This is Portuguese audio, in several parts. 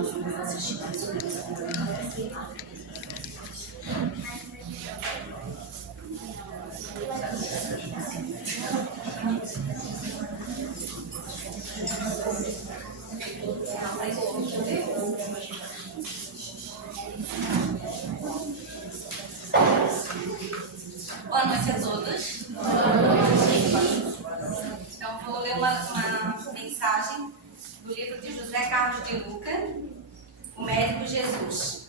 nós vamos assistir mais ou menos como acontece. Boa noite a todos. Então, vou ler uma mensagem do livro de José Carlos de Luca, O Médico Jesus.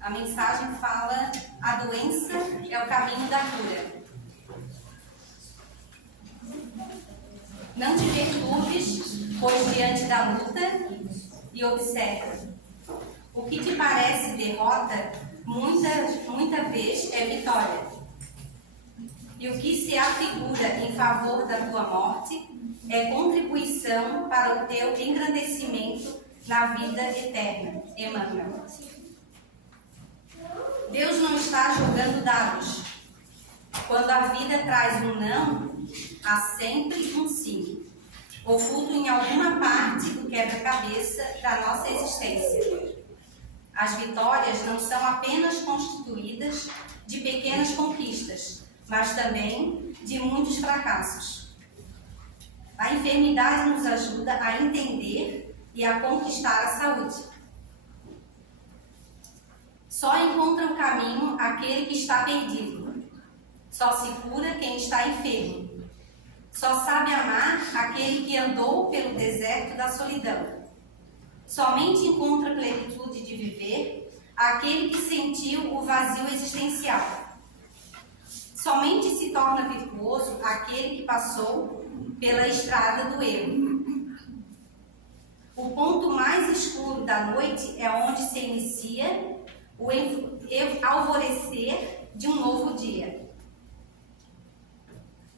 A mensagem fala: a doença é o caminho da cura. Não te perturbes, pois diante da luta, e observa. O que te parece derrota, muita vez é vitória. E o que se afigura em favor da tua morte é contribuição para o teu engrandecimento na vida eterna. Emmanuel. Deus não está jogando dados. Quando a vida traz um não, há sempre um sim, oculto em alguma parte do quebra-cabeça da nossa existência. As vitórias não são apenas constituídas de pequenas conquistas, mas também de muitos fracassos. A enfermidade nos ajuda a entender e a conquistar a saúde. Só encontra o caminho aquele que está perdido. Só se cura quem está enfermo. Só sabe amar aquele que andou pelo deserto da solidão. Somente encontra plenitude de viver aquele que sentiu o vazio existencial. Somente se torna virtuoso aquele que passou pela estrada do erro. O ponto mais escuro da noite é onde se inicia o alvorecer de um novo dia.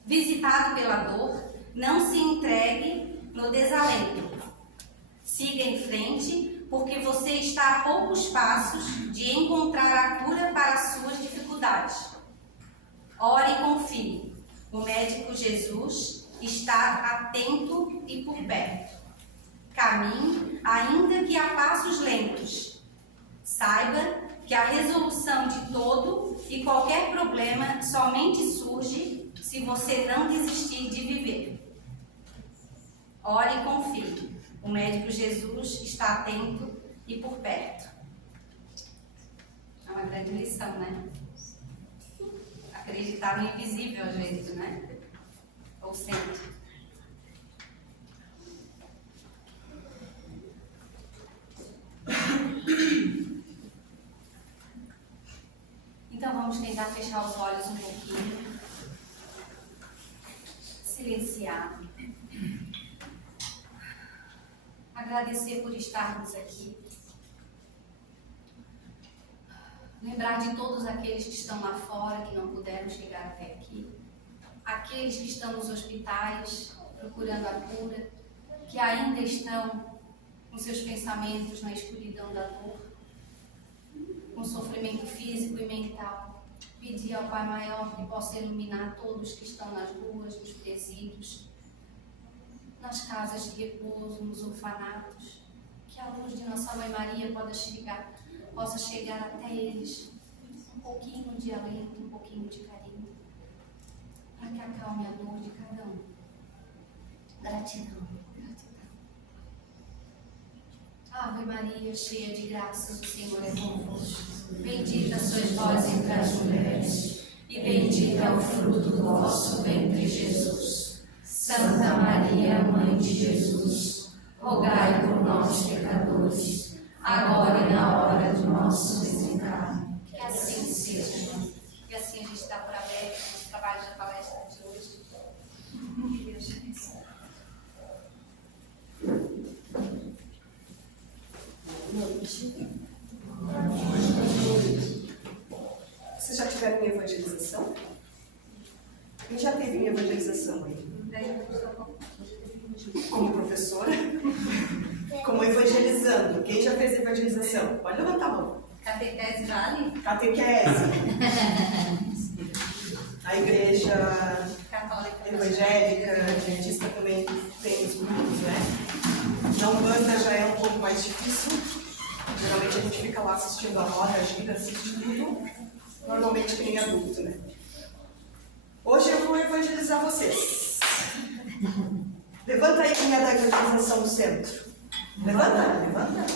Visitado pela dor, não se entregue no desalento. Siga em frente, porque você está a poucos passos de encontrar a cura para as suas dificuldades. Ore e confie. O médico Jesus está atento e por perto. Caminhe, ainda que a passos lentos. Saiba que a resolução de todo e qualquer problema somente surge se você não desistir de viver. Ore e confie. O médico Jesus está atento e por perto. É uma grande lição, né? Acreditar no invisível às vezes, né? Ou sempre. Então vamos tentar fechar os olhos um pouquinho. Silenciar. Agradecer por estarmos aqui. Lembrar de todos aqueles que estão lá fora, que não puderam chegar até aqui. Aqueles que estão nos hospitais, procurando a cura, que ainda estão com seus pensamentos na escuridão da dor, com sofrimento físico e mental. Pedir ao Pai Maior que possa iluminar todos que estão nas ruas, nos presídios, nas casas de repouso, nos orfanatos, que a luz de Nossa Mãe Maria possa chegar até eles, um pouquinho de alento, um pouquinho de carinho, para que acalme a dor de cada um. Gratidão, gratidão. Ave Maria, cheia de graça, o Senhor é convosco. Bendita sois vós entre as mulheres, e bendito é o fruto do vosso ventre, Jesus. Santa Maria, Mãe de Jesus, rogai por nós, pecadores, agora e na hora do nosso desencarne. Que assim seja. E assim a gente está por aberto nos trabalhos da palestra de hoje. Que Deus te abençoe. Boa noite. Vocês já tiveram evangelização? Quem já teve evangelização aí? Como professora? Como evangelizando? Quem já fez evangelização? Pode levantar a mão. Catequese vale? Catequese. A igreja Católica evangélica, adventista também tem os grupos, né? Na Umbanda já é um pouco mais difícil. Geralmente a gente fica lá assistindo a roda, a gira, assiste tudo. Normalmente que nem adulto, né? Hoje eu vou evangelizar vocês. Levanta aí quem é da evangelização no centro. Levanta, levanta.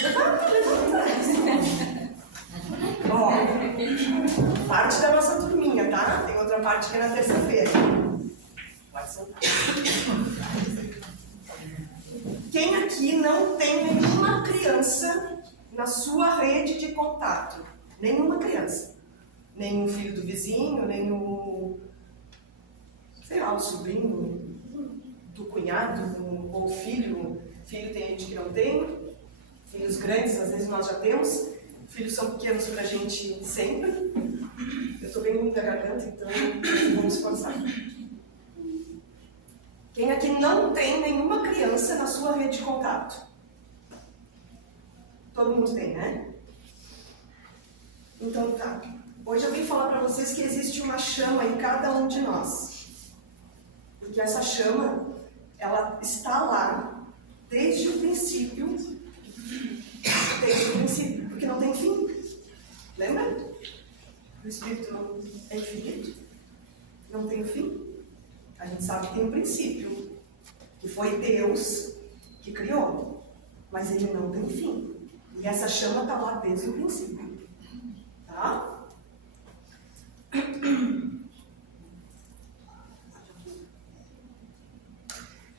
Levanta, levanta. Ó, parte da nossa turminha, tá? Tem outra parte que é na terça-feira. Pode sentar. Quem aqui não tem nenhuma criança na sua rede de contato? Nenhuma criança. Nem o filho do vizinho, nem o, sei lá, o sobrinho do cunhado, ou filho. Filho tem gente que não tem. Filhos grandes, às vezes nós já temos. Filhos são pequenos pra gente sempre. Eu tô bem ruim da garganta, então vamos esforçar. Quem aqui não tem nenhuma criança na sua rede de contato? Todo mundo tem, né? Então tá. Hoje eu vim falar para vocês que existe uma chama em cada um de nós. Porque essa chama, ela está lá desde o princípio. Desde o princípio, porque não tem fim. Lembra? O Espírito não é infinito. Não tem fim. A gente sabe que tem um princípio, que foi Deus que criou, mas ele não tem fim. E essa chama está lá desde o princípio. Tá?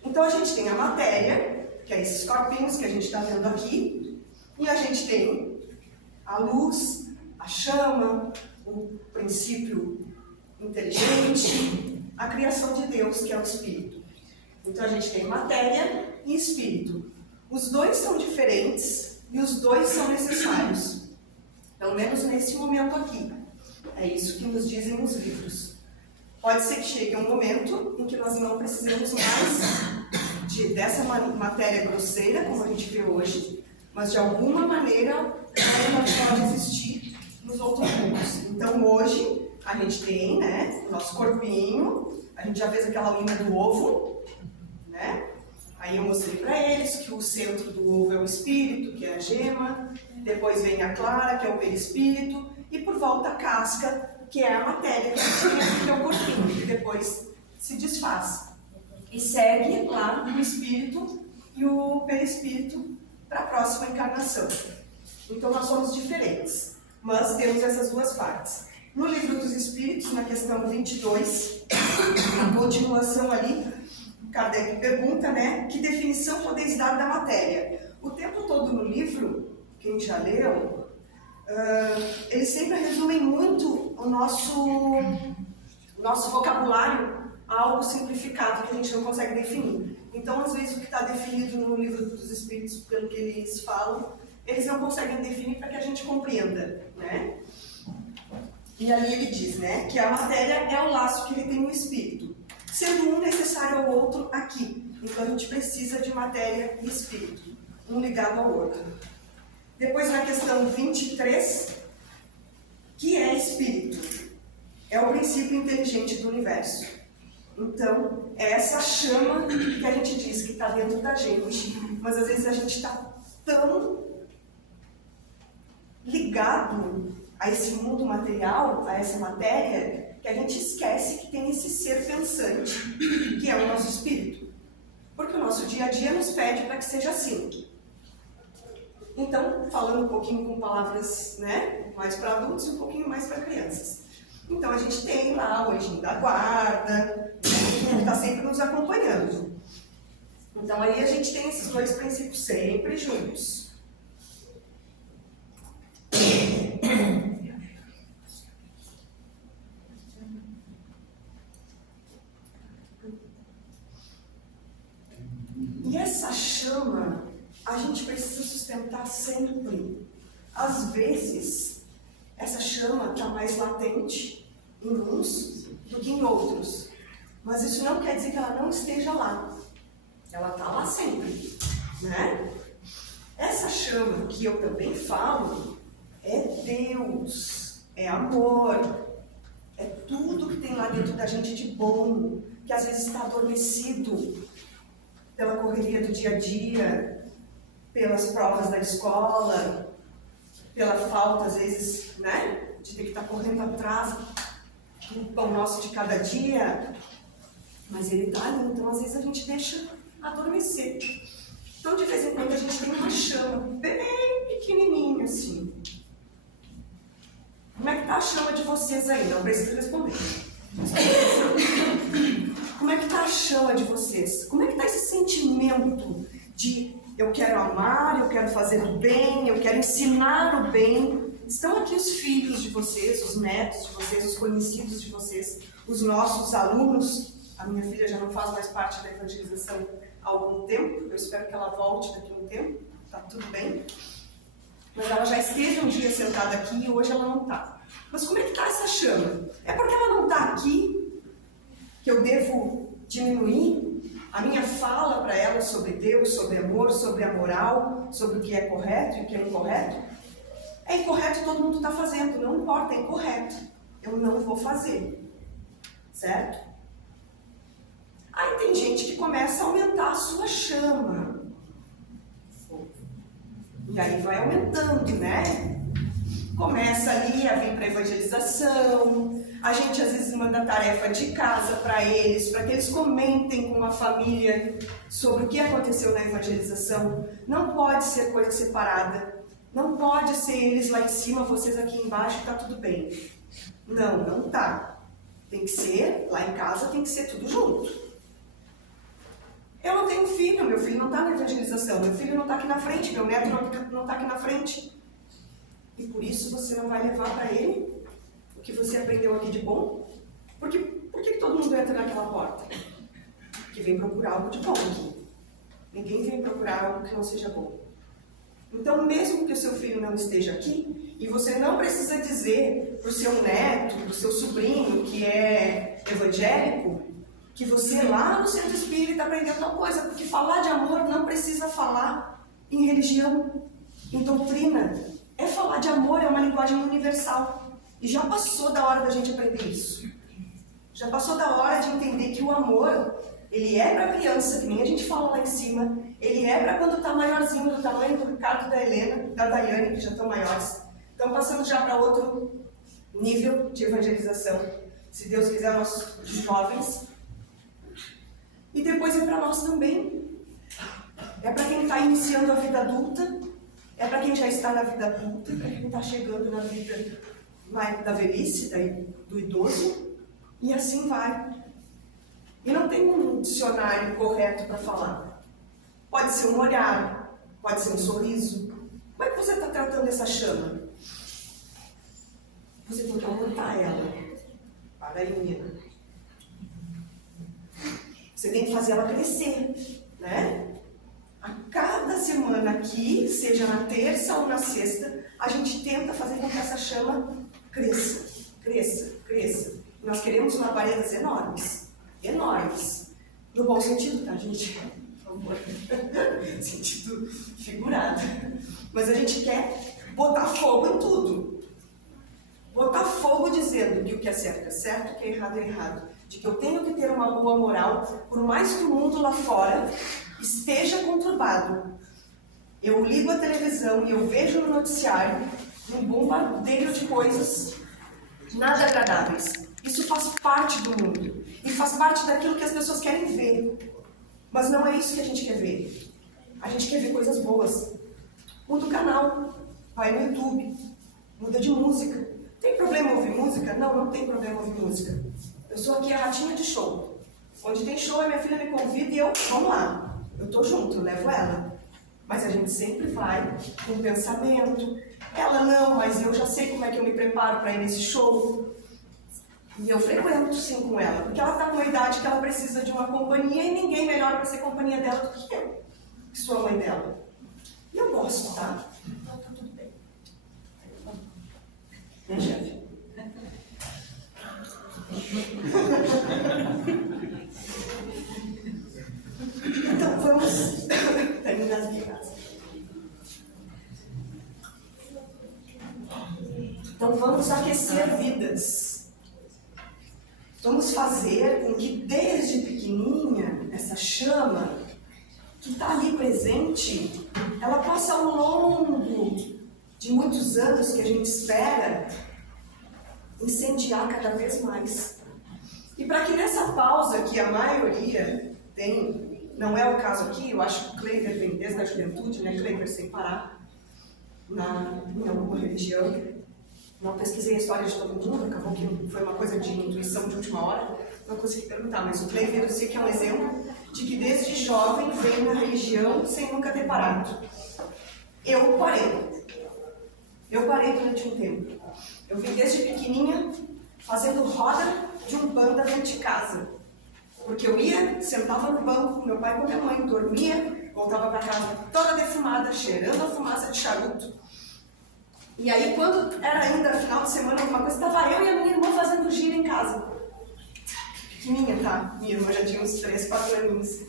Então a gente tem a matéria, que é esses corpinhos que a gente está vendo aqui, e a gente tem a luz, a chama, o princípio inteligente, a criação de Deus, que é o Espírito. Então a gente tem matéria e Espírito. Os dois são diferentes e os dois são necessários. Pelo menos nesse momento aqui. É isso que nos dizem os livros. Pode ser que chegue um momento em que nós não precisemos mais dessa matéria grosseira, como a gente vê hoje, mas de alguma maneira ela pode existir nos outros mundos. Então hoje a gente tem, né, o nosso corpinho, a gente já fez aquela unha do ovo, né? Aí eu mostrei para eles que o centro do ovo é o espírito, que é a gema, depois vem a clara, que é o perispírito, e por volta a casca, que é a matéria, que é o corpinho, que depois se desfaz. E segue lá o espírito e o perispírito para a próxima encarnação. Então nós somos diferentes, mas temos essas duas partes. No Livro dos Espíritos, na questão 22, a continuação ali, Kardec pergunta, né, que definição podeis dar da matéria? O tempo todo no livro, quem já leu, eles sempre resumem muito o nosso vocabulário a algo simplificado que a gente não consegue definir. Então, às vezes, o que está definido no Livro dos Espíritos, pelo que eles falam, eles não conseguem definir para que a gente compreenda, né? E ali ele diz, né, que a matéria é o laço que ele tem no espírito, sendo um necessário ao outro aqui. Então a gente precisa de matéria e espírito, um ligado ao outro. Depois na questão 23, que é espírito? É o princípio inteligente do universo. Então, é essa chama que a gente diz que está dentro da gente, mas às vezes a gente está tão ligado a esse mundo material, a essa matéria, que a gente esquece que tem esse ser pensante, que é o nosso espírito. Porque o nosso dia a dia nos pede para que seja assim. Então, falando um pouquinho com palavras, né, mais para adultos e um pouquinho mais para crianças. Então, a gente tem lá o anjinho da guarda, que está sempre nos acompanhando. Então, aí a gente tem esses dois princípios sempre juntos. E essa chama, a gente precisa sustentar sempre. Às vezes, essa chama está mais latente em uns do que em outros. Mas isso não quer dizer que ela não esteja lá. Ela está lá sempre, né? Essa chama que eu também falo é Deus, é amor, é tudo que tem lá dentro da gente de bom, que às vezes está adormecido pela correria do dia a dia, pelas provas da escola, pela falta, às vezes, né, de ter que estar correndo atrás do pão nosso de cada dia, mas ele está ali, então às vezes a gente deixa adormecer. Então de vez em quando a gente tem uma chama bem pequenininha assim. Como é que está a chama de vocês aí? Não precisa responder. Como é que está a chama de vocês? Como é que está esse sentimento de eu quero amar, eu quero fazer o bem, eu quero ensinar o bem? Estão aqui os filhos de vocês, os netos de vocês, os conhecidos de vocês, os nossos alunos. A minha filha já não faz mais parte da evangelização há algum tempo, eu espero que ela volte daqui a um tempo, está tudo bem. Mas ela já esteve um dia sentada aqui e hoje ela não está. Mas como é que está essa chama? É porque ela não está aqui que eu devo diminuir a minha fala para ela sobre Deus, sobre amor, sobre a moral, sobre o que é correto e o que é incorreto? É incorreto e todo mundo está fazendo, não importa, é incorreto. Eu não vou fazer. Certo? Aí tem gente que começa a aumentar a sua chama. E aí vai aumentando, né? Começa ali a vir para a evangelização. A gente às vezes manda tarefa de casa para que eles comentem com a família sobre o que aconteceu na evangelização. Não pode ser coisa separada. Não pode ser eles lá em cima, vocês aqui embaixo, tá tudo bem. Não, não tá. Tem que ser, lá em casa tem que ser tudo junto. Eu não tenho filho, meu filho não está na evangelização, meu filho não está aqui na frente, meu neto não está aqui na frente. E por isso você não vai levar para ele o que você aprendeu aqui de bom? Por que todo mundo entra naquela porta? Que vem procurar algo de bom aqui. Ninguém vem procurar algo que não seja bom. Então, mesmo que o seu filho não esteja aqui, e você não precisa dizer para o seu neto, para o seu sobrinho que é evangélico, que você lá no centro espírita aprendeu tal coisa, porque falar de amor não precisa falar em religião, em doutrina. É falar de amor, é uma linguagem universal. E já passou da hora da gente aprender isso. Já passou da hora de entender que o amor, ele é para criança, que nem a gente fala lá em cima, ele é para quando está maiorzinho, do tamanho do Ricardo, da Helena, da Daiane, que já estão maiores. Então passando já para outro nível de evangelização. Se Deus quiser, nossos jovens. E depois é para nós também. É para quem está iniciando a vida adulta, é para quem já está na vida adulta, para quem está chegando na vida da velhice, do idoso, e assim vai. E não tem um dicionário correto para falar. Pode ser um olhar, pode ser um sorriso. Como é que você está tratando essa chama? Você tem que aumentar ela. Para aí, menina. Você tem que fazer ela crescer, né? A cada semana aqui, seja na terça ou na sexta, a gente tenta fazer com que essa chama cresça, cresça, cresça. Nós queremos labaredas enormes, enormes. No bom sentido, tá, gente? Por favor. Sentido figurado. Mas a gente quer botar fogo em tudo. Botar fogo dizendo que o que é certo, o que é errado é errado. De que eu tenho que ter uma boa moral, por mais que o mundo lá fora esteja conturbado. Eu ligo a televisão e eu vejo no noticiário um bombardeio de coisas nada agradáveis. Isso faz parte do mundo. E faz parte daquilo que as pessoas querem ver. Mas não é isso que a gente quer ver. A gente quer ver coisas boas. Muda o canal. Vai no YouTube. Muda de música. Tem problema ouvir música? Não, não tem problema ouvir música. Eu sou aqui a ratinha de show. Onde tem show, a minha filha me convida e eu, vamos lá. Eu tô junto, eu levo ela. Mas a gente sempre vai com pensamento. Ela não, mas eu já sei como é que eu me preparo para ir nesse show. E eu frequento sim com ela, porque ela está numa idade que ela precisa de uma companhia e ninguém melhor para ser companhia dela do que eu, que sou a mãe dela. E eu gosto, tá? Então tá tudo bem. Né, chefe? Então vamos terminar as brigadas. Então vamos aquecer vidas. Vamos fazer com que desde pequenininha essa chama que está ali presente, ela possa ao longo de muitos anos que a gente espera incendiar cada vez mais. E para que nessa pausa que a maioria tem, não é o caso aqui, eu acho que o Kleiber vem desde a juventude, né? Kleiber sem parar, em alguma religião. Não pesquisei a história de todo mundo, acabou que foi uma coisa de intuição de última hora, não consegui perguntar, mas o Kleiber eu sei que é um exemplo de que desde jovem veio na religião sem nunca ter parado. Eu parei durante um tempo. Eu vim desde pequenininha fazendo roda de um banda dentro de casa. Porque eu ia, sentava no banco com meu pai e com minha mãe, dormia, voltava para casa toda defumada, cheirando a fumaça de charuto. E aí, quando era ainda final de semana, alguma coisa, estava eu e a minha irmã fazendo giro em casa. Pequenininha, tá? Minha irmã já tinha uns 3, 4 aninhos.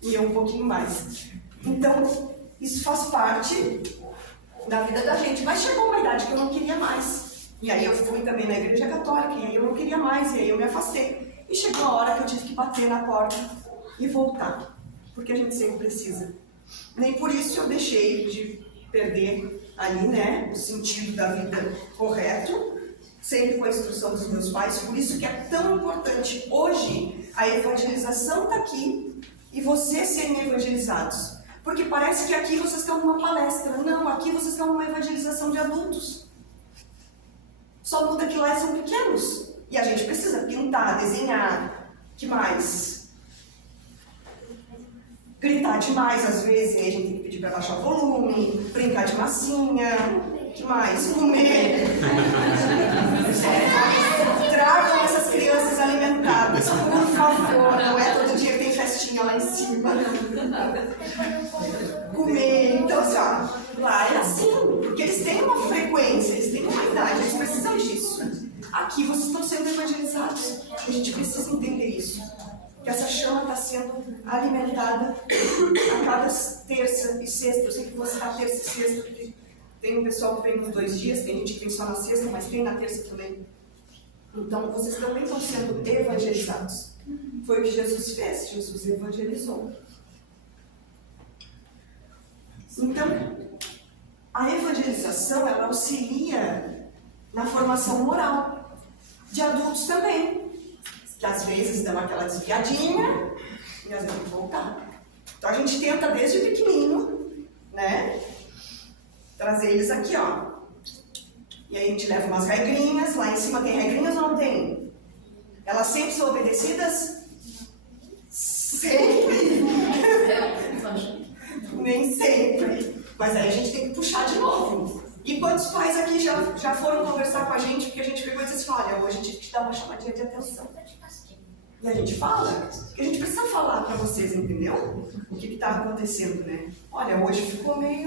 E eu um pouquinho mais. Então, isso faz parte da vida da gente. Mas chegou uma idade que eu não queria mais. E aí eu fui também na igreja católica, e aí eu não queria mais, e aí eu me afastei. E chegou a hora que eu tive que bater na porta e voltar. Porque a gente sempre precisa. Nem por isso eu deixei de perder ali, né, o sentido da vida correto, sempre com a instrução dos meus pais. Por isso que é tão importante hoje a evangelização está aqui e vocês serem evangelizados. Porque parece que aqui vocês estão numa palestra. Não, aqui vocês estão numa evangelização de adultos. Só muda que lá são pequenos. E a gente precisa pintar, desenhar. Que mais? Gritar demais às vezes, aí a gente tem que pedir para baixar o volume, brincar de massinha, que mais? Comer. Tragam essas crianças alimentadas, por favor, não é todo dia que tem festinha lá em cima. Comer, então assim, ó, lá é assim, porque eles têm uma frequência, eles têm uma idade, eles precisam disso. Aqui vocês estão sendo evangelizados, a gente precisa entender isso. Que essa chama está sendo alimentada a cada terça e sexta. Eu sei que você está terça e sexta, porque tem um pessoal que vem nos 2 dias, tem gente que vem só na sexta, mas tem na terça também. Então, vocês também estão sendo evangelizados. Foi o que Jesus fez, Jesus evangelizou. Então, a evangelização, ela auxilia na formação moral de adultos também. Que às vezes dão aquela desviadinha e às vezes tem que voltar. Então a gente tenta desde pequenininho, né, trazer eles aqui, ó. E aí a gente leva umas regrinhas, lá em cima tem regrinhas ou não tem? Elas sempre são obedecidas? Sempre! Nem sempre. Mas aí a gente tem que puxar de novo. E quantos pais aqui já foram conversar com a gente, porque a gente pegou e disse assim, olha, hoje a gente tem que te dar uma chamadinha de atenção. E a gente fala, porque a gente precisa falar para vocês, entendeu? O que está acontecendo, né? Olha, hoje ficou meio...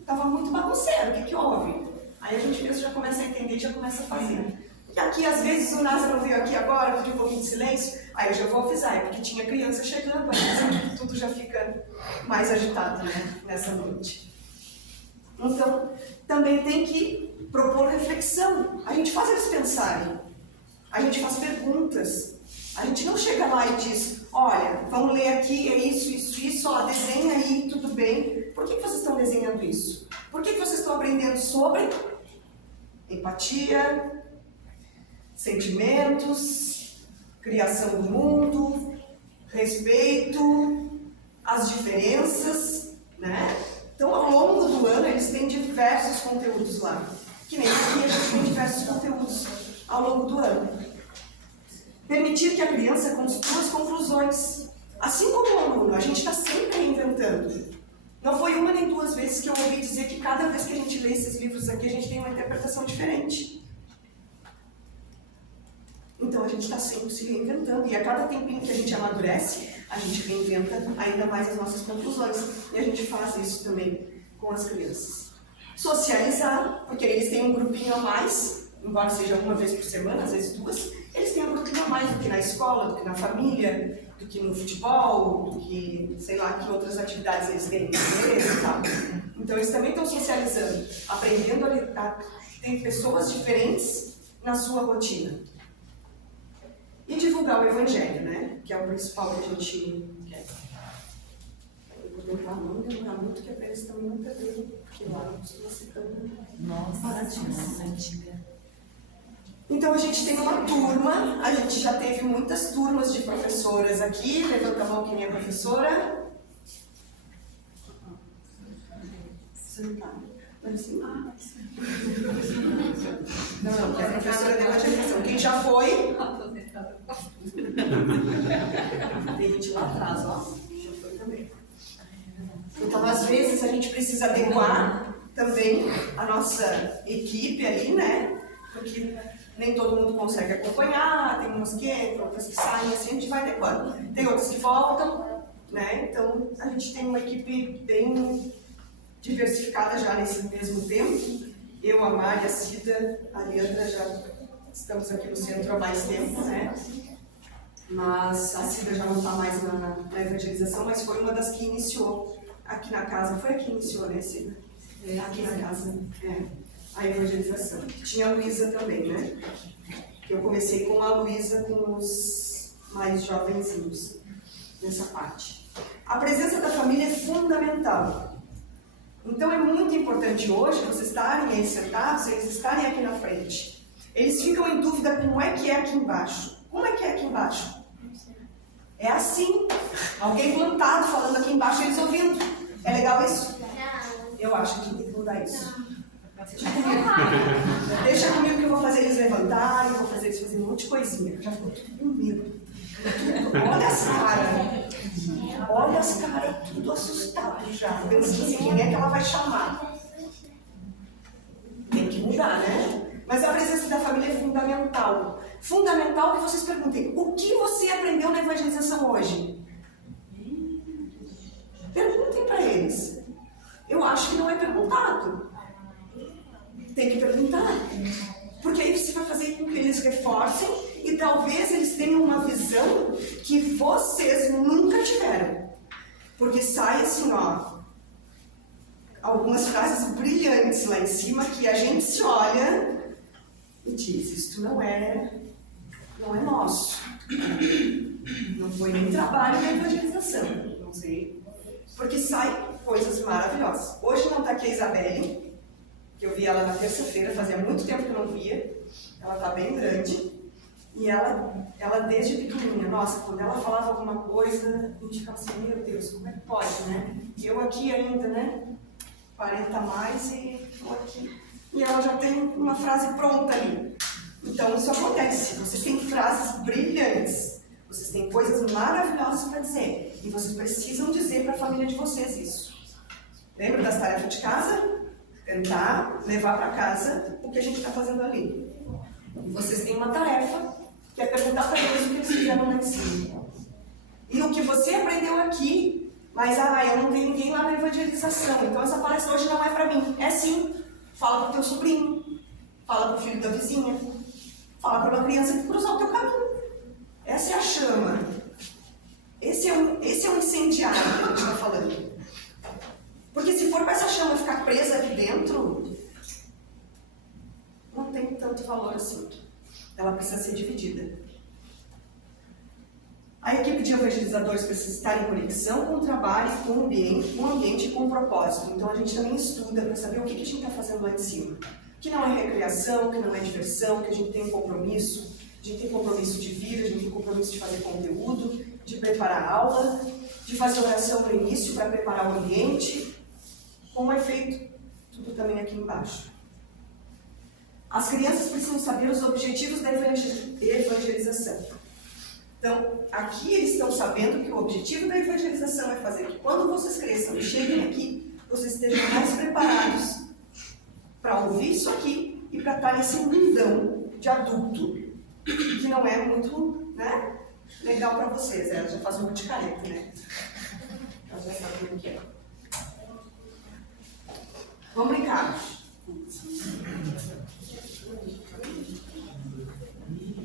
Estava muito bagunceiro, o que houve? Aí a gente mesmo já começa a entender e já começa a fazer. E aqui, às vezes, o Názaro veio aqui agora, pediu um pouquinho de silêncio, aí eu já vou avisar, é porque tinha criança chegando, aí tudo já fica mais agitado, né? Nessa noite. Então, também tem que propor reflexão. A gente faz eles pensarem. A gente faz perguntas. A gente não chega lá e diz, olha, vamos ler aqui, é isso, ó, desenha aí, tudo bem. Por que vocês estão desenhando isso? Por que vocês estão aprendendo sobre empatia, sentimentos, criação do mundo, respeito, as diferenças, né? Então, ao longo do ano, eles têm diversos conteúdos lá. Que nem aqui a gente tem diversos conteúdos ao longo do ano. Permitir que a criança construa as conclusões. Assim como o aluno, a gente está sempre reinventando. Não foi uma nem 2 vezes que eu ouvi dizer que cada vez que a gente lê esses livros aqui, a gente tem uma interpretação diferente. Então a gente está sempre se reinventando. E a cada tempinho que a gente amadurece, a gente reinventa ainda mais as nossas conclusões. E a gente faz isso também com as crianças. Socializar, porque eles têm um grupinho a mais, embora seja uma vez por semana, às vezes 2, eles têm um grupinho a mais do que na escola, do que na família, do que no futebol, do que, sei lá, que outras atividades eles têm, e tal. Então eles também estão socializando, aprendendo a ter pessoas diferentes na sua rotina. E divulgar o Evangelho, né? Que é o principal que a gente quer. tentar não demorar muito, que é para eles também não perderem, porque lá não costuma ser tão Nossa, Então a gente tem uma turma, a gente já teve muitas turmas de professoras aqui, levanta a mão quem é professora. Você não tá? Não, que é a professora de evangelização. Quem já foi? Tem gente lá atrás, ó. Já foi também. Então, às vezes, a gente precisa adequar também a nossa equipe ali, né? Porque nem todo mundo consegue acompanhar, tem umas que entram, outras que saem, assim a gente vai adequando. Tem outras que voltam, né? Então, a gente tem uma equipe bem diversificada já nesse mesmo tempo. Eu, a Mari, a Cida, a Leandra já estamos aqui no centro há mais tempo, né? Mas a Cida já não está mais na evangelização, mas foi uma das que iniciou aqui na casa. Foi aqui que iniciou, né, Cida? Aqui na casa, a evangelização. Tinha a Luísa também, né? Eu comecei com a Luísa, com os mais jovenzinhos, nessa parte. A presença da família é fundamental. Então é muito importante hoje vocês estarem aí sentados, eles estarem aqui na frente. Eles ficam em dúvida como é que é aqui embaixo. Como é que é aqui embaixo? É assim. Alguém plantado falando aqui embaixo, eles ouvindo. É legal isso? Eu acho que a gente tem que mudar isso. Deixa comigo que eu vou fazer eles levantarem, vou fazer eles fazerem um monte de coisinha. Já ficou tudo com medo. Olha as caras. Olha as caras, tudo assustado já. Pensando assim, quem é que ela vai chamar? Tem que mudar, né? Mas a presença da família é fundamental. Fundamental que vocês perguntem, o que você aprendeu na evangelização hoje? Perguntem para eles. Eu acho que não é perguntado. Tem que perguntar. Porque aí você vai fazer com que eles reforcem e talvez eles tenham uma visão que vocês nunca tiveram. Porque sai assim, ó, algumas frases brilhantes lá em cima que a gente se olha e diz, isto não é nosso. Não foi nem trabalho da evangelização, não sei. Porque sai coisas maravilhosas. Hoje não está aqui a Isabelle, que eu vi ela na terça-feira, fazia muito tempo que eu não via. Ela está bem grande. E ela desde pequenininha, nossa, quando ela falava alguma coisa, a gente ficava assim, meu Deus, como é que pode, né? E eu aqui ainda, né? 40 a mais e estou aqui. E ela já tem uma frase pronta ali. Então isso acontece. Vocês têm frases brilhantes. Vocês têm coisas maravilhosas para dizer. E vocês precisam dizer para a família de vocês isso. Lembra das tarefas de casa? Tentar levar para casa o que a gente está fazendo ali. E vocês têm uma tarefa, que é perguntar para eles o que eles fizeram lá em cima. E o que você aprendeu aqui, mas eu não tenho ninguém lá na evangelização, então essa palestra hoje não é para mim. É sim. Fala para o teu sobrinho, fala para o filho da vizinha, fala para uma criança que cruzar o teu caminho. Essa é a chama. Esse é um incendiário que a gente está falando. Porque se for para essa chama ficar presa aqui dentro, não tem tanto valor assim. Ela precisa ser dividida. A equipe de evangelizadores precisa estar em conexão com o trabalho, com o ambiente e com o propósito. Então a gente também estuda para saber o que a gente está fazendo lá em cima. Que não é recreação, que não é diversão, que a gente tem um compromisso. A gente tem compromisso de vir, a gente tem compromisso de fazer conteúdo, de preparar a aula, de fazer oração no início para preparar o ambiente. Como é feito tudo também aqui embaixo. As crianças precisam saber os objetivos da evangelização. Então, aqui eles estão sabendo que o objetivo da evangelização é fazer que quando vocês cresçam e cheguem aqui, vocês estejam mais preparados para ouvir isso aqui e para estar nesse mundão de adulto, que não é muito, né, legal para vocês. Ela já faz um monte de careta, né? Ela já sabe o que é. Vamos brincar.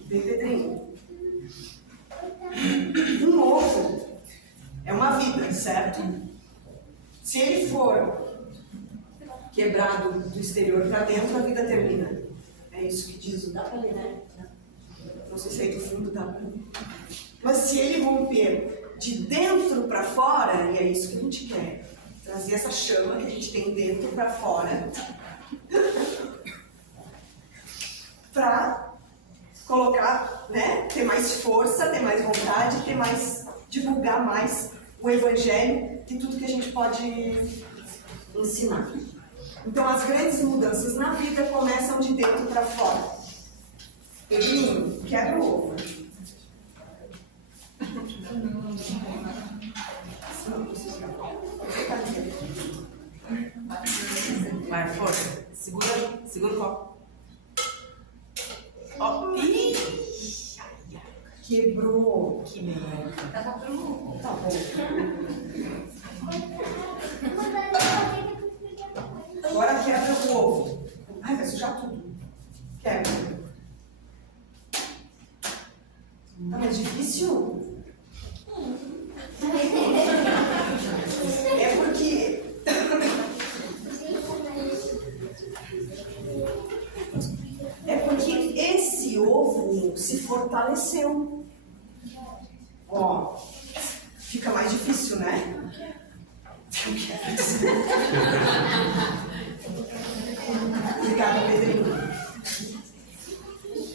Vem, Pedrinho. Um ovo é uma vida, certo? Se ele for quebrado do exterior para dentro, a vida termina. É isso que diz o... Dá para ler, né? Não sei se aí do fundo dá para ler. Mas se ele romper de dentro para fora, e é isso que a gente quer. Trazer essa chama que a gente tem dentro para fora. Para colocar, né? Ter mais força, ter mais vontade, divulgar mais o Evangelho e tudo que a gente pode ensinar. Então, as grandes mudanças na vida começam de dentro para fora. Pedrinho, quebra o ovo. Vai, força. Segura o copo. Ó, quebrou. Que merda. Tá bom. Tá bom. Agora quebra o ovo. Ai, vai sujar tudo. Quebra. Tá mais difícil? É porque... esse ovo se fortaleceu. Ó, fica mais difícil, né? Obrigada, Pedrinho.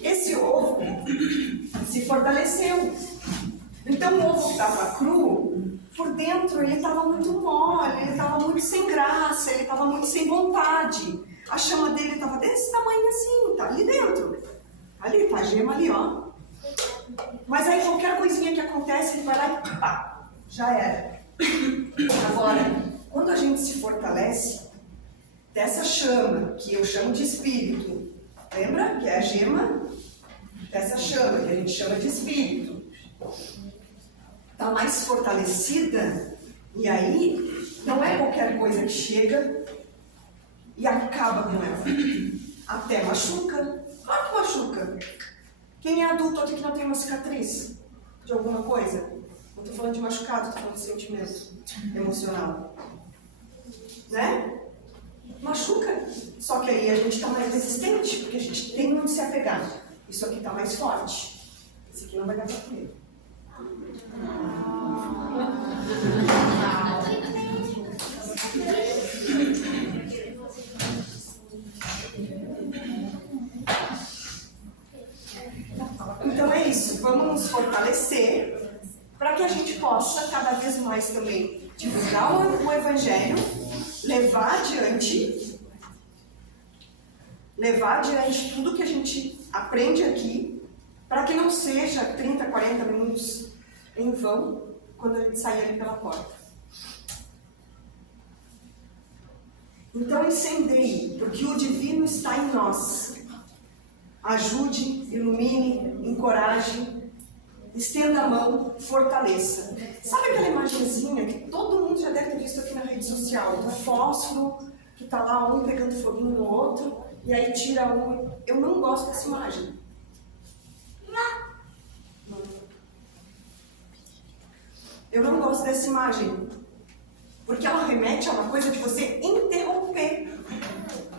Esse ovo se fortaleceu. Então o ovo que estava cru, por dentro ele estava muito mole, ele estava muito sem graça, ele estava muito sem vontade. A chama dele estava desse tamanho assim, tá ali dentro. Ali, tá a gema ali, ó. Mas aí qualquer coisinha que acontece, ele vai lá e pá, já era. Agora, quando a gente se fortalece dessa chama, que eu chamo de espírito, lembra? Que é a gema dessa chama, que a gente chama de espírito. Está mais fortalecida, e aí não é qualquer coisa que chega e acaba com ela. Até machuca. Claro que machuca. Quem é adulto aqui que não tem uma cicatriz de alguma coisa? Não estou falando de machucado, estou falando de sentimento emocional. Né? Machuca. Só que aí a gente está mais resistente, porque a gente tem onde se apegar. Isso aqui está mais forte. Esse aqui não vai dar para comer. Então é isso, vamos nos fortalecer para que a gente possa cada vez mais também divulgar o Evangelho, levar adiante tudo que a gente aprende aqui, para que não seja 30, 40 minutos em vão quando a gente sair ali pela porta. Então incendeie, porque o divino está em nós. Ajude, ilumine, encoraje, estenda a mão, fortaleça. Sabe aquela imagenzinha que todo mundo já deve ter visto aqui na rede social? Do fósforo, que está lá um pegando foguinho no outro, e aí tira um. Eu não gosto dessa imagem. Eu não gosto dessa imagem, porque ela remete a uma coisa de você interromper,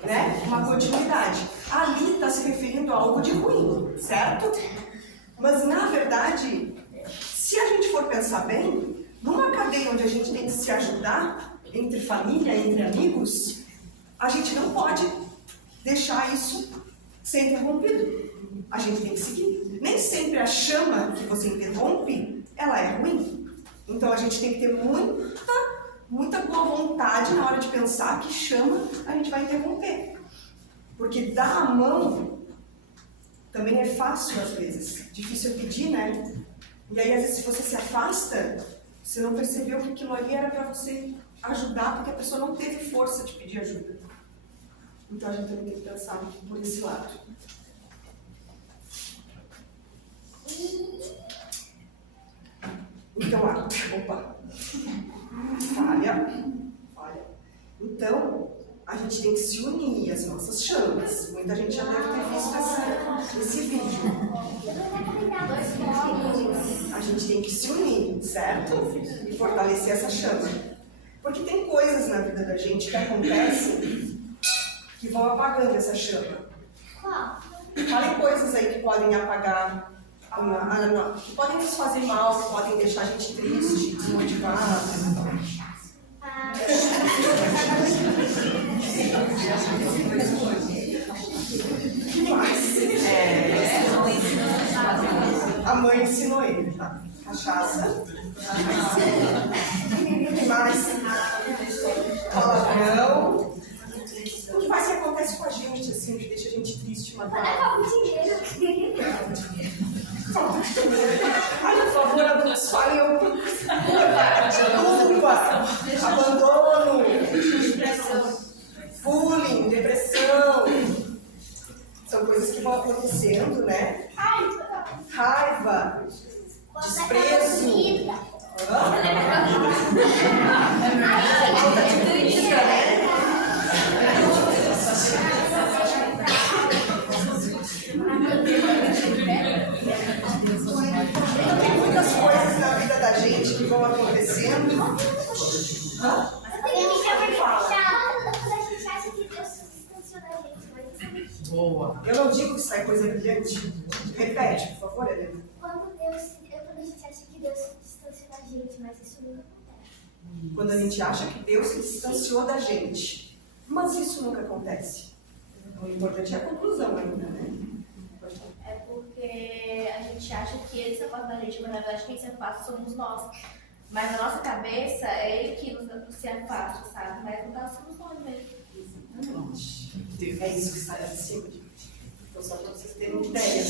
né? Uma continuidade. Ali está se referindo a algo de ruim, certo? Mas, na verdade, se a gente for pensar bem, numa cadeia onde a gente tem que se ajudar, entre família, entre amigos, a gente não pode deixar isso ser interrompido. A gente tem que seguir. Nem sempre a chama que você interrompe, ela é ruim. Então a gente tem que ter muita boa vontade na hora de pensar que chama a gente vai interromper. Porque dar a mão também é fácil às vezes. Difícil é pedir, né? E aí às vezes se você se afasta, você não percebeu que aquilo ali era para você ajudar, porque a pessoa não teve força de pedir ajuda. Então a gente também tem que pensar por esse lado. Então, opa, falha. Então, a gente tem que se unir às nossas chamas. Muita gente já deve ter visto esse vídeo. A gente tem que se unir, certo? E fortalecer essa chama. Porque tem coisas na vida da gente que acontecem que vão apagando essa chama. Falem coisas aí que podem apagar que podem nos fazer mal, que podem deixar a gente triste, desmotivado. O que mais? A mãe ensinou ele, tá? Cachaça. O que mais? Palavrão. O que mais que acontece com a gente, assim, que deixa a gente triste, magoado? Ai, por favor, adultos, falem alguma coisa. Culpa, abandono, bullying, depressão. São coisas que vão acontecendo, né? Raiva, desprezo. Falta de comida, né? Tem muitas coisas na vida da gente que vão acontecendo. Boa. Eu não digo que isso é coisa brilhante. Repete, por favor, Helena. Quando a gente acha que Deus se distanciou da gente, mas isso nunca acontece. Quando a gente acha que Deus se distanciou da gente. Mas isso nunca acontece. O importante é a conclusão ainda, né? É porque a gente acha que ele se afasta da gente, mas na verdade quem se afasta somos nós. Mas na nossa cabeça é ele que nos se afasta, sabe? Mas no caso somos nós mesmo. É isso que está acima, gente. Então, só para vocês terem ideia.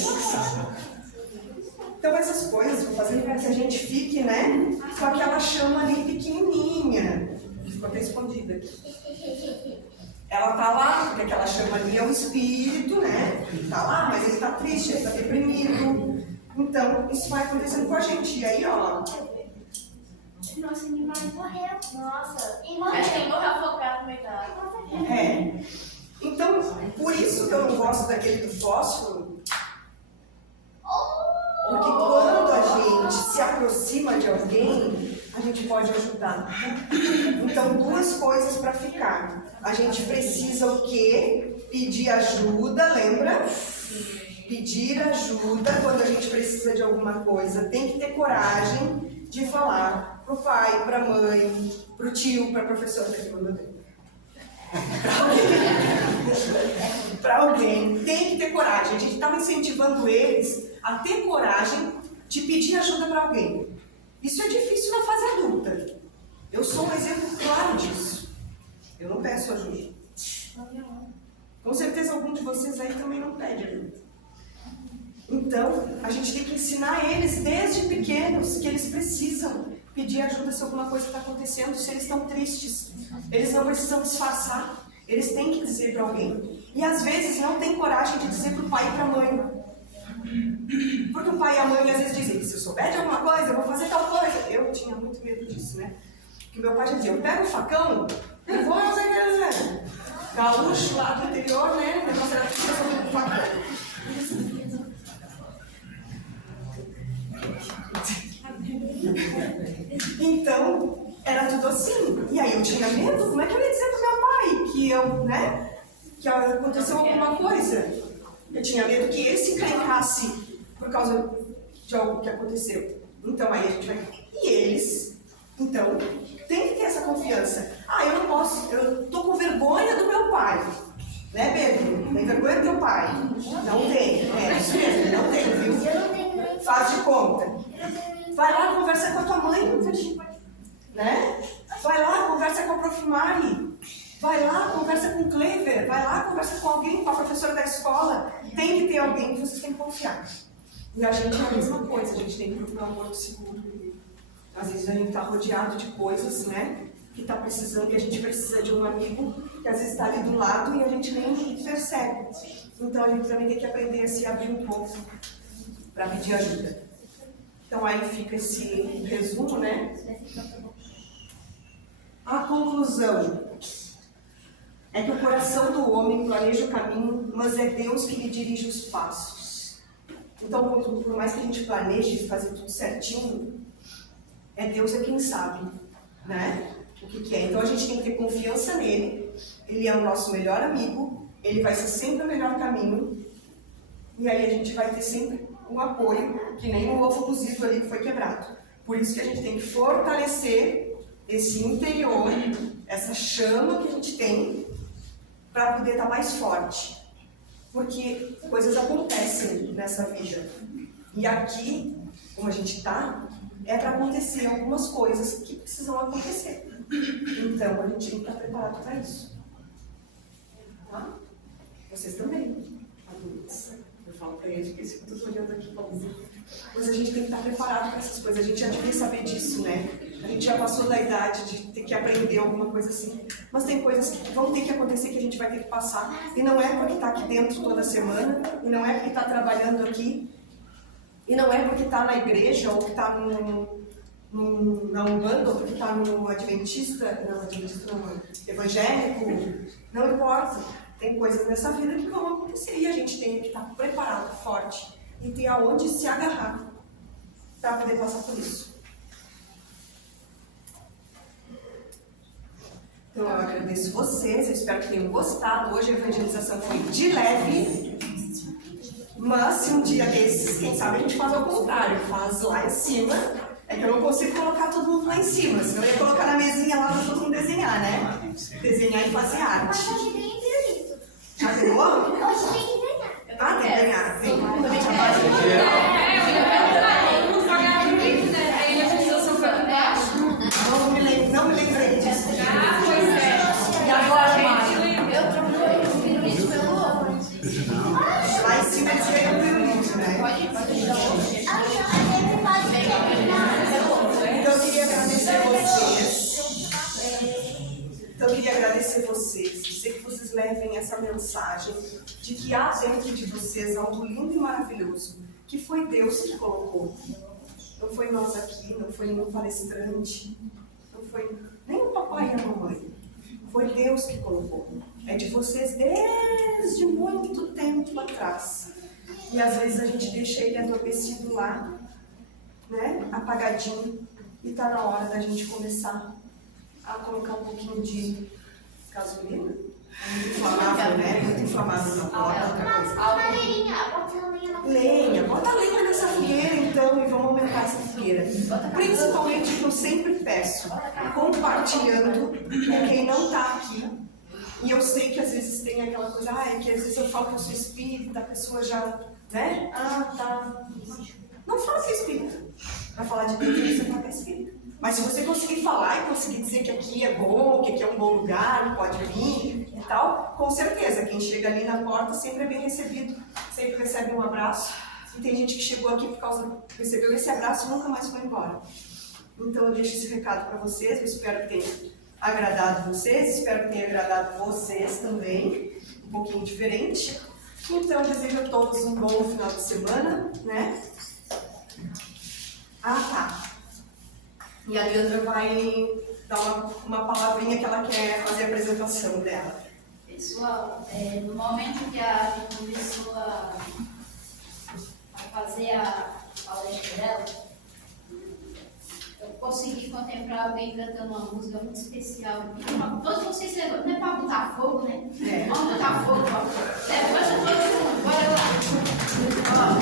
Então, essas coisas vão fazendo com que a gente fique, né? Com aquela chama ali pequenininha. Ficou até escondida aqui. Ela tá lá, porque aquela chama ali é o espírito, né? Tá lá, mas ele tá triste, ele tá deprimido. Então, isso vai acontecendo com a gente. E aí, ó. Nossa, ele morreu. Nossa, Ele morreu. acho que ele morreu afogado no meio da água. É. Então, por isso que eu não gosto daquele do fósforo. Porque quando a gente se aproxima de alguém, a gente pode ajudar. Então, duas coisas para ficar. A gente precisa o quê? Pedir ajuda, lembra? Pedir ajuda quando a gente precisa de alguma coisa. Tem que ter coragem de falar pro pai, pra mãe, pro tio, pra professora. Para alguém, tem que ter coragem. A gente estava incentivando eles a ter coragem de pedir ajuda para alguém. Isso é difícil na fase adulta. Eu sou um exemplo claro disso. Eu não peço ajuda. Com certeza algum de vocês aí também não pede ajuda. Então, a gente tem que ensinar eles desde pequenos que eles precisam pedir ajuda se alguma coisa está acontecendo, se eles estão tristes. Eles não precisam disfarçar. Eles têm que dizer para alguém. E às vezes não tem coragem de dizer para o pai e para a mãe. Porque o pai e a mãe às vezes dizem, se eu souber de alguma coisa, eu vou fazer tal coisa. Eu tinha muito medo disso, né? Porque meu pai já dizia, eu pego o facão, eu vou fazer gaúcho lá do interior, né? O negócio era tudo resolvido com facão. Então, era tudo assim. E aí eu tinha medo. Como é que eu ia dizer pro meu pai que eu, né? Que aconteceu alguma coisa? Eu tinha medo que ele se encrencasse por causa de algo que aconteceu. Então aí a gente vai. E eles, então, tem que ter essa confiança. Ah, eu não posso, eu tô com vergonha do meu pai. Né, Pedro? Tem vergonha do teu pai? Não tem. É isso mesmo, não tem, viu? Faz de conta. Vai lá, conversa com a tua mãe, né? Vai lá, conversa com a Prof. Mari. Vai lá, conversa com o Clever. Vai lá, conversa com alguém, com a professora da escola. Tem que ter alguém que vocês têm que confiar. E a gente é a mesma coisa, a gente tem que procurar um porto seguro. Às vezes a gente está rodeado de coisas, né? Que está precisando, e a gente precisa de um amigo que às vezes está ali do lado e a gente nem percebe. Então a gente também tem que aprender a se abrir um pouco para pedir ajuda. Então aí fica esse resumo, né? A conclusão é que o coração do homem planeja o caminho, mas é Deus que lhe dirige os passos. Então, por mais que a gente planeje fazer tudo certinho, é Deus quem sabe, né? O que é. Então a gente tem que ter confiança nele. Ele é o nosso melhor amigo. Ele vai ser sempre o melhor caminho. E aí a gente vai ter sempre um apoio, que nem o ovo cozido ali que foi quebrado. Por isso que a gente tem que fortalecer esse interior, essa chama que a gente tem, para poder estar mais forte. Porque coisas acontecem nessa vida. E aqui, como a gente está, é para acontecer algumas coisas que precisam acontecer. Então, a gente tem que estar preparado para isso. Tá? Vocês também, adultos. Eu falo para eles, porque se eu estou olhando aqui, mas a gente tem que estar preparado para essas coisas. A gente já devia saber disso, né? A gente já passou da idade de ter que aprender alguma coisa assim. Mas tem coisas que vão ter que acontecer que a gente vai ter que passar. E não é porque está aqui dentro toda semana, e não é porque está trabalhando aqui, e não é porque está na igreja, ou que está na Umbanda, ou porque está no Adventista, não, evangélico, não importa. Tem coisas nessa vida que vão acontecer e a gente tem que estar preparado, forte, e ter aonde se agarrar para poder passar por isso. Então eu agradeço vocês, eu espero que tenham gostado. Hoje a evangelização foi de leve, mas se um dia desses, quem sabe a gente faz ao contrário, faz lá em cima. É que eu não consigo colocar todo mundo lá em cima, senão eu ia colocar na mesinha lá para todo mundo desenhar, né? Desenhar e fazer arte. Mas hoje tem pirulito. Já pegou? Hoje tem que ganhar. Ah, tem que ganhar. Tem. Não me lembrei disso. E agora, Márcia? Eu troquei o pirulito pelo ovo. Lá em cima eles ganham pirulito, né? Então eu queria agradecer vocês. Então eu queria agradecer vocês. Dizer que vocês levem essa mensagem de que há dentro de vocês algo lindo e maravilhoso, que foi Deus que colocou. Não foi nós aqui, não foi nenhum palestrante, não foi nem o papai e a mamãe. Foi Deus que colocou. É de vocês desde muito tempo atrás. E às vezes a gente deixa ele adormecido lá, né? Apagadinho. E está na hora da gente começar a colocar um pouquinho de gasolina. Muito inflamável, né? Muito inflamável, não coloca outra coisa. Lenha, bota lenha nessa fogueira então e vamos aumentar essa fogueira. Principalmente o que eu sempre peço, compartilhando com quem não está aqui. E eu sei que às vezes tem aquela coisa, é que às vezes eu falo que eu sou espírita, a pessoa já, né? Ah, tá. Não fala que é espírita. Para falar de Deus, você fala que é espírita. Mas se você conseguir falar e conseguir dizer que aqui é bom, que aqui é um bom lugar, que pode vir e tal, com certeza, quem chega ali na porta sempre é bem recebido, sempre recebe um abraço. E tem gente que chegou aqui por causa, recebeu esse abraço e nunca mais foi embora. Então eu deixo esse recado para vocês, eu espero que tenha agradado vocês, espero que tenha agradado vocês também, um pouquinho diferente. Então eu desejo a todos um bom final de semana, né? Ah, tá. E a Leandra vai dar uma palavrinha que ela quer fazer a apresentação dela. Pessoal, no momento que a Ave começou a fazer a palestra dela, eu consegui contemplar alguém cantando uma música muito especial. Todos vocês levantam, não é para botar fogo, né? É. Vamos botar fogo, ó. Levanta todo mundo, bora lá. Ó.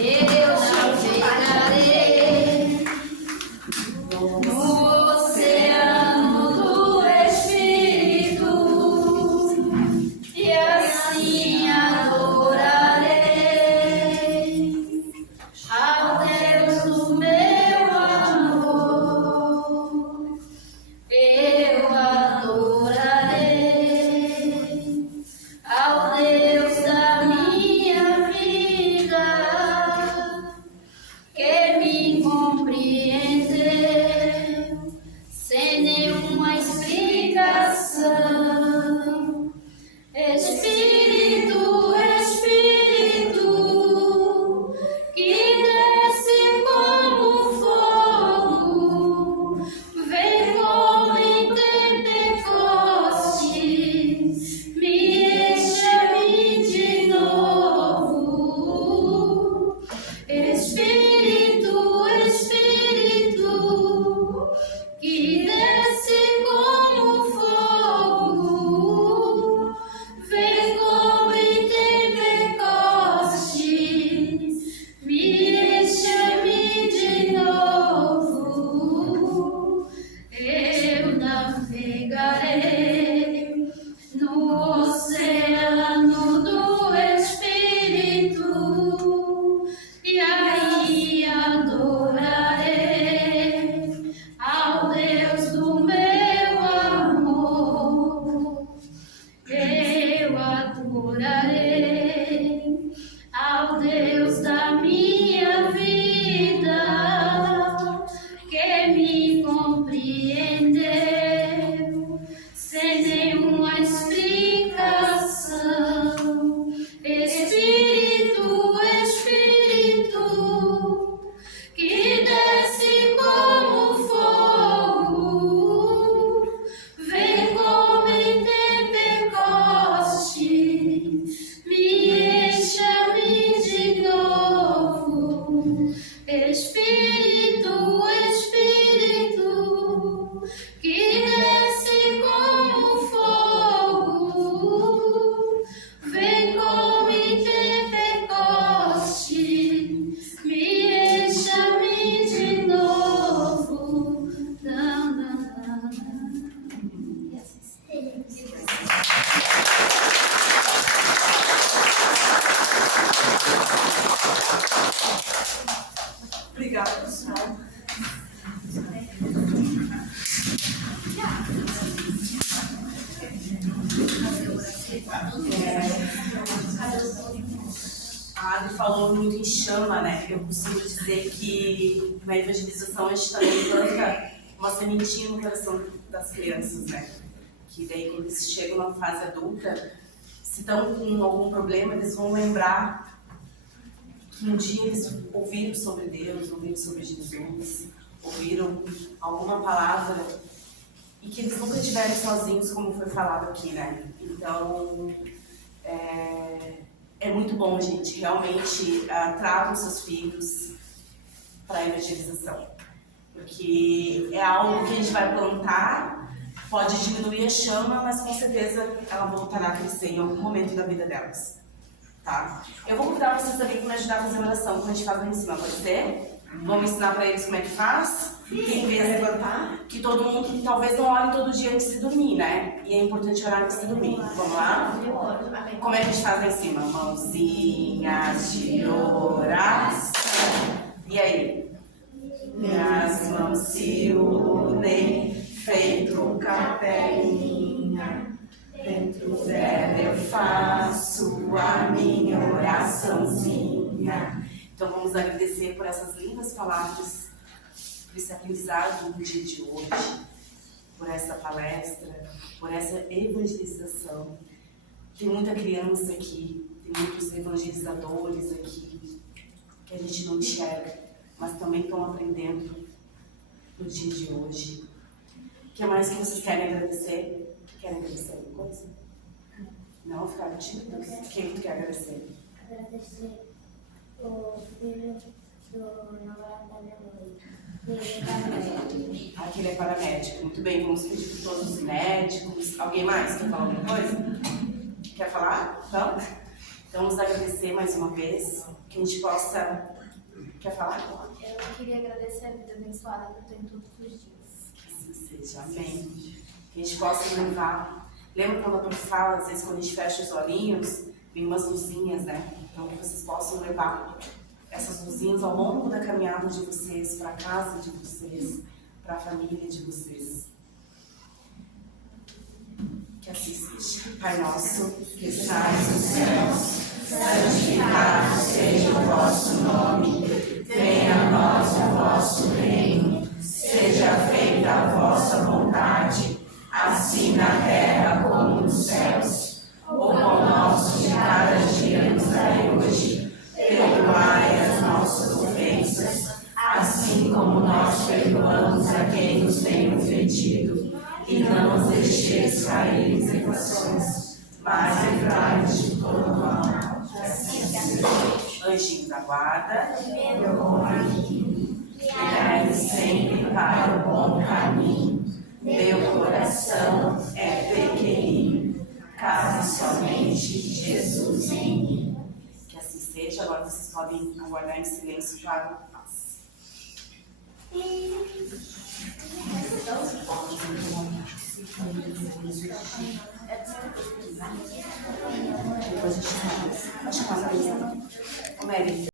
Eu navegarei no oceano do Espírito e assim adorarei ao Deus do meu amor. Eu adorarei ao Deus da minha vida. A Adri falou muito em chama, né? Eu costumo dizer que na evangelização a gente também planta uma sementinha no coração das crianças, né? Que daí quando eles chegam na fase adulta, se estão com algum problema, eles vão lembrar que um dia eles ouviram sobre Deus, ouviram sobre Jesus, ouviram alguma palavra e que eles nunca estiveram sozinhos, como foi falado aqui, né? Então, é muito bom, gente, realmente tragam seus filhos para a evangelização. Porque é algo que a gente vai plantar, pode diminuir a chama, mas com certeza ela voltará a crescer em algum momento da vida delas. Tá? Eu vou convidar vocês também para me ajudar a fazer oração, como a gente faz lá em cima, pode ser? Vamos ensinar para eles como é que faz? Quem vê levantar? Que todo mundo que talvez não ore todo dia antes de dormir, né? E é importante orar antes de dormir. Vamos lá? Como é que a gente faz lá em cima? Mãozinhas de oração. E aí? Minhas mãos se unem, feito capelinha. Dentro dela eu faço a minha oraçãozinha. Então vamos agradecer por essas lindas palavras, por esse aprendizado do dia de hoje, por essa palestra, por essa evangelização. Tem muita criança aqui, tem muitos evangelizadores aqui, que a gente não enxerga, mas também estão aprendendo no dia de hoje. O que mais que vocês querem agradecer? Querem agradecer alguma coisa? Não? Ficaram tímidos? Quem tu quer agradecer? Agradecer o filho do namorado da minha mãe. Aquele é paramédico. Muito bem, vamos pedir para todos os médicos. Alguém mais quer falar alguma coisa? Quer falar? Não? Então vamos agradecer mais uma vez. Que a gente possa... Quer falar? Eu queria agradecer a vida abençoada que eu tenho todos os dias. Que assim seja. Amém. Que a gente possa levar. Lembra quando a doutora fala, às vezes quando a gente fecha os olhinhos, vem umas luzinhas, né? Então que vocês possam levar essas luzinhas ao longo da caminhada de vocês, para a casa de vocês, para a família de vocês. Que assim seja. Pai nosso, que estais nos céus, santificado seja o vosso nome. Venha a nós o vosso reino. Seja feita a vossa vontade, assim na terra como nos céus. O pão nosso de cada dia nos dai hoje. Perdoai as nossas ofensas, assim como nós perdoamos a quem nos tem ofendido. E não nos deixeis cair em tentações, mas livrai-nos de todo mal. Assim seja. Anjinho da guarda, guiai-nos sempre para o bom caminho. Meu coração é pequenino, cabe somente Jesus em mim. Que assim seja. Agora vocês podem aguardar em silêncio para a paz. Depois a gente faz. Acho que faz a mesa. Ô, Mary.